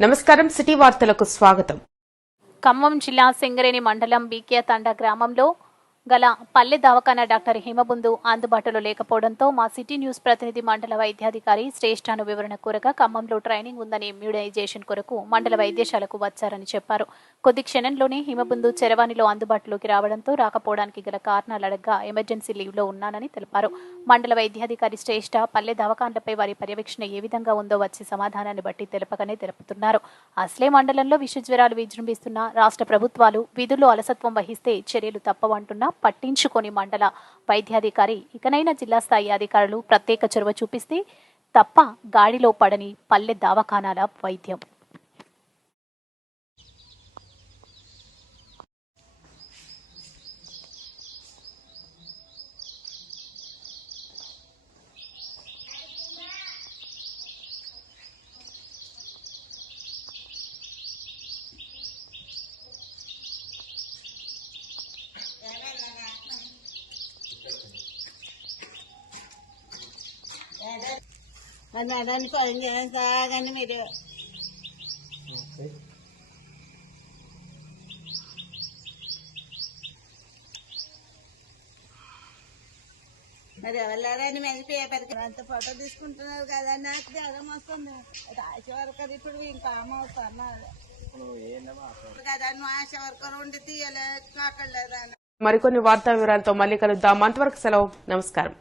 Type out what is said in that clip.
నమస్కారం సిటీ వార్తలకు స్వాగతం. ఖమ్మం జిల్లా సింగరేణి మండలం బీకే తండ గ్రామంలో గల పల్లె దవాఖానా డాక్టర్ హిమబుందు అందుబాటులో లేకపోవడంతో మా సిటీ న్యూస్ ప్రతినిధి మండల వైద్యాధికారి శ్రేష్ఠాను వివరణ కోరగా ఖమ్మంలో ట్రైనింగ్ ఉందని ఇమ్యూనైజేషన్ కొరకు మండల వైద్యశాలకు వచ్చారని చెప్పారు. కొద్ది క్షణంలోనే హిమబుందు చెరవాణిలో అందుబాటులోకి రావడంతో రాకపోవడానికి గల కారణాలు అడగ్గా ఎమర్జెన్సీ లీవ్లో ఉన్నానని తెలిపారు. మండల వైద్యాధికారి శ్రేష్ఠ పల్లె దవాఖాన్లపై వారి పర్యవేక్షణ ఏ విధంగా ఉందో వచ్చే సమాధానాన్ని బట్టి తెలపగానే తెలుపుతున్నారు. అసలే మండలంలో విషజ్వరాలు విజృంభిస్తున్న రాష్ట్ర ప్రభుత్వాలు విధుల్లో అలసత్వం వహిస్తే చర్యలు తప్పవంటున్నా పట్టించుకొని మండల వైద్యాధికారి ఇకనైనా జిల్లా స్థాయి అధికారులు ప్రత్యేక చొరవ చూపిస్తే తప్ప గాడిలో పడని పల్లె దవాఖానాల వైద్యం. అది నడానికి పని చేయడం సాగండి మీరు మరి ఎవరు మీద పేపర్కి అంత ఫోటో తీసుకుంటున్నారు కదా నాకు జ్వరం వస్తుంది ఆశ వర్కర్ ఇప్పుడు ఇంకా అమ్మ వస్తున్నారు కదా నువ్వు ఆశ వర్కర్ ఉండి తీయలేదు అక్కడ మరికొన్ని వార్తా వివరాలతో మళ్ళీ కలుద్దాం అంతవరకు సెలవు నమస్కారం